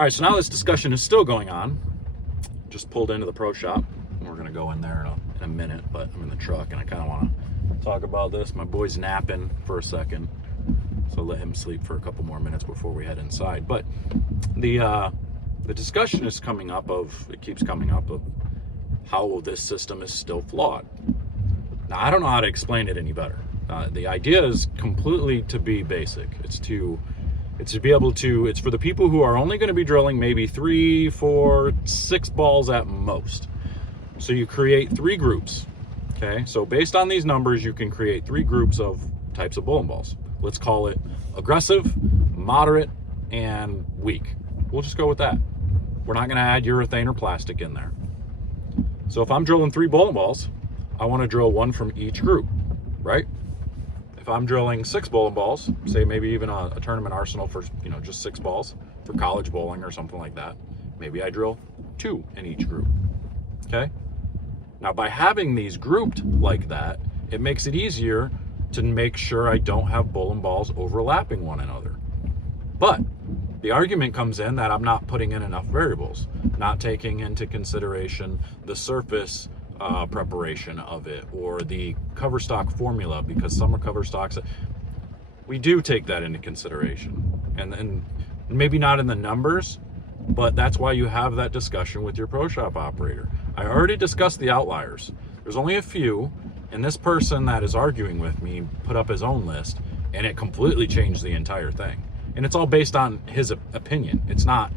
All right, so now this discussion is still going on. Just pulled into the pro shop. We're gonna go in there in a minute, but I'm in the truck and I kind of want to talk about this. My boy's napping for a second, so let him sleep for a couple more minutes before we head inside. But the discussion is coming up it keeps coming up of how this system is still flawed. Now, I don't know how to explain it any better. The idea is completely to be basic. It's to be able to, it's for the people who are only going to be drilling maybe 3, 4, 6 balls at most. So you create 3 groups, okay? So based on these numbers, you can create 3 groups of types of bowling balls. Let's call it aggressive, moderate, and weak. We'll just go with that. We're not going to add urethane or plastic in there. So if I'm drilling 3 bowling balls, I want to drill 1 from each group, right? If I'm drilling 6 bowling balls, say maybe even a tournament arsenal for, just 6 balls for college bowling or something like that, maybe I drill 2 in each group, okay? Now, by having these grouped like that, it makes it easier to make sure I don't have bowling balls overlapping one another. But the argument comes in that I'm not putting in enough variables, not taking into consideration the surface preparation of it or the cover stock formula, because some are cover stocks. We do take that into consideration, and maybe not in the numbers, but that's why you have that discussion with your pro shop operator. I already discussed the outliers. There's only a few, and this person that is arguing with me put up his own list, and it completely changed the entire thing. And it's all based on his opinion. It's not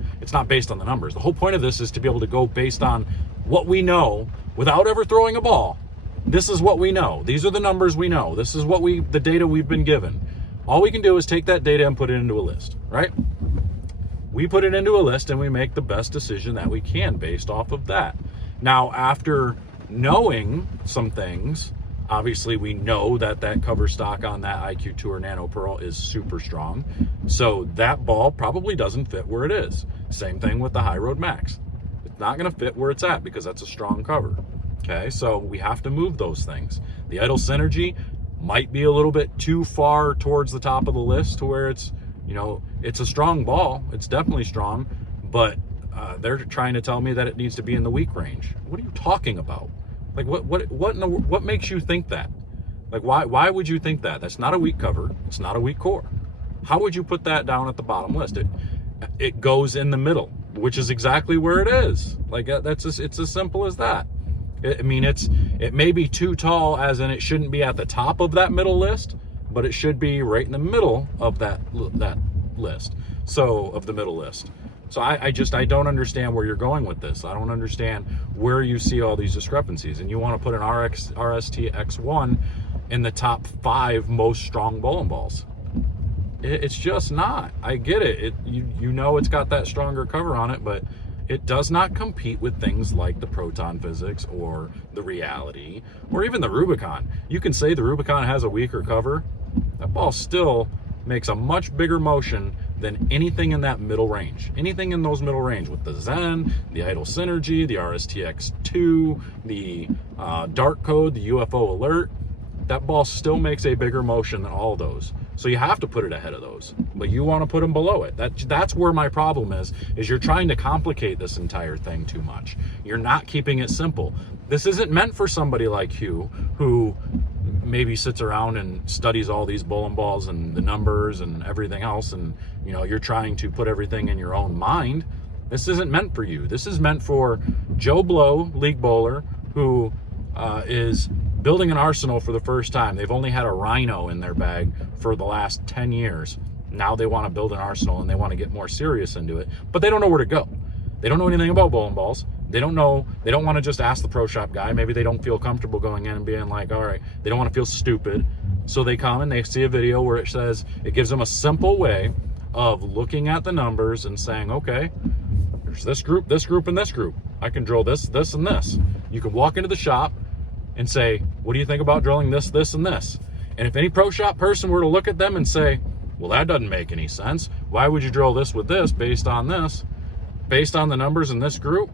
based on the numbers. The whole point of this is to be able to go based on what we know without ever throwing a ball. This is what we know. These are the numbers we know. This is the data we've been given. All we can do is take that data and put it into a list, right? We put it into a list and we make the best decision that we can based off of that. Now, after knowing some things, obviously we know that cover stock on that IQ Tour Nano Pearl is super strong. So that ball probably doesn't fit where it is. Same thing with the High Road Max. It's not going to fit where it's at because that's a strong cover. Okay, so we have to move those things. The Idle Synergy might be a little bit too far towards the top of the list to where it's, it's a strong ball. It's definitely strong, but they're trying to tell me that it needs to be in the weak range. What are you talking about? Like what makes you think that? Like why would you think that? That's not a weak cover. It's not a weak core. How would you put that down at the bottom list? It goes in the middle, which is exactly where it is. Like it's as simple as that. It may be too tall, as in it shouldn't be at the top of that middle list, but it should be right in the middle of that list. So of the middle list. So I don't understand where you're going with this. I don't understand where you see all these discrepancies. And you want to put an RST X1 in the top 5 most strong bowling balls. It's just not. I get it. It's got that stronger cover on it, but it does not compete with things like the proton physics or the reality or even the Rubicon. You can say the Rubicon has a weaker cover. That ball still makes a much bigger motion than anything in that middle range. Anything in those middle range with the Zen, the Idle Synergy, the RSTX2, the Dark Code, the UFO Alert, that ball still makes a bigger motion than all those. So you have to put it ahead of those, but you want to put them below it. That's where my problem is you're trying to complicate this entire thing too much. You're not keeping it simple. This isn't meant for somebody like Hugh, who maybe sits around and studies all these bowling balls and the numbers and everything else, and you're trying to put everything in your own mind. This isn't meant for you. This is meant for Joe Blow, league bowler, who is building an arsenal for the first time. They've only had a Rhino in their bag for the last 10 years. Now they want to build an arsenal and they want to get more serious into it, but they don't know where to go. They don't know anything about bowling balls. They don't want to just ask the pro shop guy. Maybe they don't feel comfortable going in and being like, all right, they don't want to feel stupid. So they come and they see a video where it gives them a simple way of looking at the numbers and saying, okay, there's this group, and this group. I can drill this, and this. You can walk into the shop and say, what do you think about drilling this, and this? And if any pro shop person were to look at them and say, well, that doesn't make any sense. Why would you drill this with this based on this? Based on the numbers in this group?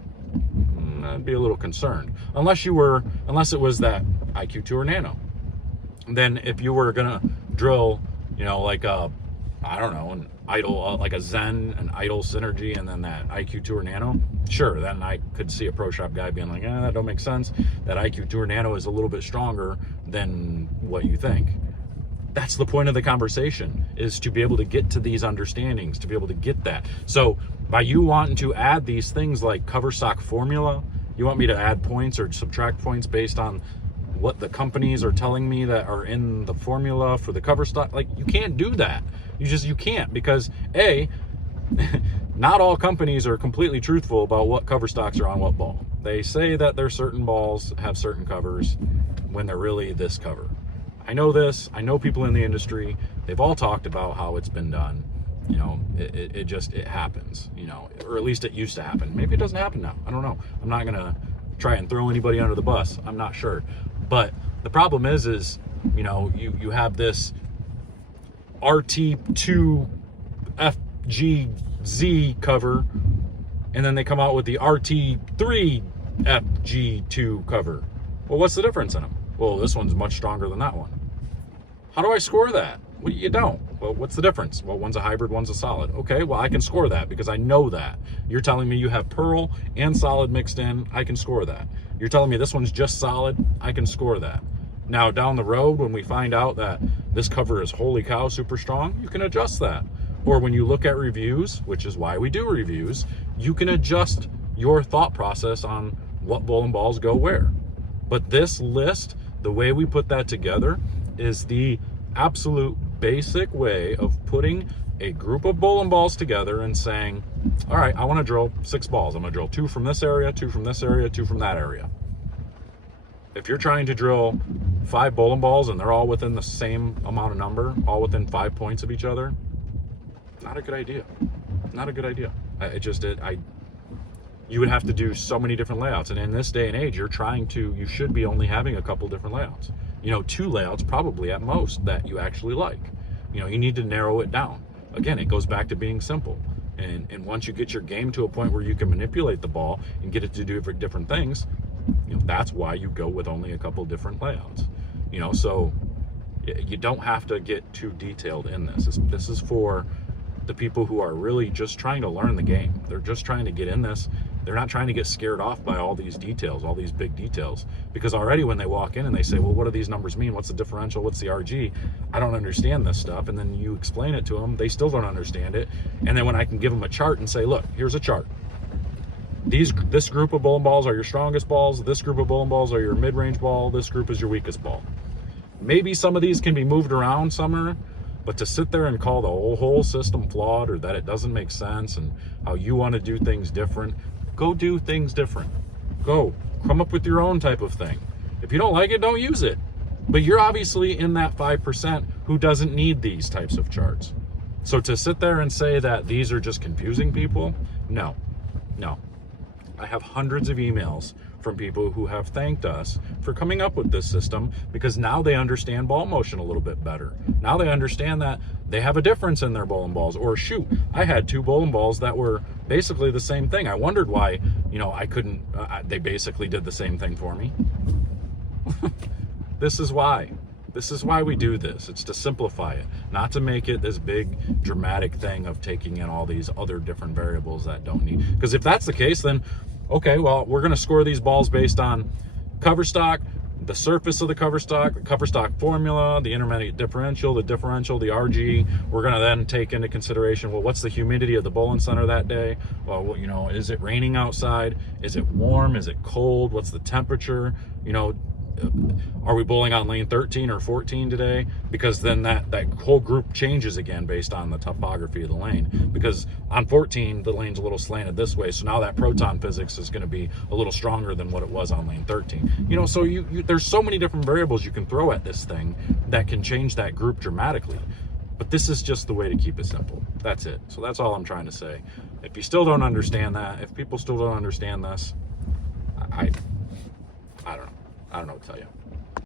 I'd be a little concerned. Unless it was that IQ Tour Nano. Then if you were gonna drill, like a I don't know, an idle, like a Zen, an idle synergy, and then that IQ Tour Nano, sure, then I could see a pro shop guy being like, that don't make sense. That IQ Tour Nano is a little bit stronger than what you think. That's the point of the conversation, is to be able to get to these understandings, to be able to get that. So by you wanting to add these things like cover stock formula, you want me to add points or subtract points based on what the companies are telling me that are in the formula for the cover stock. Like, you can't do that. You can't, because not all companies are completely truthful about what cover stocks are on what ball. They say that their certain balls have certain covers when they're really this cover. I know this. I know people in the industry. They've all talked about how it's been done. You know, it happens, you know, or at least it used to happen. Maybe it doesn't happen now. I don't know. I'm not going to try and throw anybody under the bus. I'm not sure. But the problem is, you know, you have this RT2 FGZ cover, and then they come out with the RT3 FG2 cover. Well, what's the difference in them? Well, this one's much stronger than that one. How do I score that? Well, you don't. Well, what's the difference? Well, one's a hybrid, one's a solid. Okay, well, I can score that because I know that. You're telling me you have pearl and solid mixed in. I can score that. You're telling me this one's just solid. I can score that. Now, down the road, when we find out that this cover is holy cow super strong, you can adjust that. Or when you look at reviews, which is why we do reviews, you can adjust your thought process on what bowling balls go where. But this list, the way we put that together, is the absolute basic way of putting a group of bowling balls together and saying, all right, I want to drill 6 balls. I'm going to drill 2 from this area, 2 from this area, 2 from that area. If you're trying to drill 5 bowling balls and they're all within the same amount of number, all within 5 points of each other, not a good idea. Not a good idea. You would have to do so many different layouts. And in this day and age, you should be only having a couple different layouts. You know, 2 layouts probably at most that you actually like. You know, you need to narrow it down. Again, it goes back to being simple. And once you get your game to a point where you can manipulate the ball and get it to do different things, you know, that's why you go with only a couple different layouts. You know, so you don't have to get too detailed in this. This is for the people who are really just trying to learn the game. They're just trying to get in this. They're not trying to get scared off by all these details, all these big details. Because already when they walk in and they say, well, what do these numbers mean? What's the differential? What's the RG? I don't understand this stuff. And then you explain it to them. They still don't understand it. And then when I can give them a chart and say, look, here's a chart. This group of bowling balls are your strongest balls. This group of bowling balls are your mid-range ball. This group is your weakest ball. Maybe some of these can be moved around somewhere, but to sit there and call the whole system flawed or that it doesn't make sense and how you want to do things different, go do things different. Go come up with your own type of thing. If you don't like it, don't use it. But you're obviously in that 5% who doesn't need these types of charts. So to sit there and say that these are just confusing people, no. I have hundreds of emails from people who have thanked us for coming up with this system because now they understand ball motion a little bit better. Now they understand that they have a difference in their bowling balls. Or shoot, I had 2 bowling balls that were basically the same thing. I wondered why, you know, I couldn't, they basically did the same thing for me. This is why. This is why we do this. It's to simplify it, not to make it this big dramatic thing of taking in all these other different variables that don't need. Because if that's the case, then okay, well, we're going to score these balls based on cover stock, the surface of the cover stock formula, the intermediate differential, the RG. We're going to then take into consideration, well, what's the humidity of the bowling center that day? Well, you know, is it raining outside? Is it warm? Is it cold? What's the temperature? You know, are we bowling on lane 13 or 14 today? Because then that whole group changes again based on the topography of the lane. Because on 14, the lane's a little slanted this way, so now that proton physics is going to be a little stronger than what it was on lane 13. You know, so there's so many different variables you can throw at this thing that can change that group dramatically. But this is just the way to keep it simple. That's it. So that's all I'm trying to say. If you still don't understand that, if people still don't understand this, I don't know. I don't know what to tell you.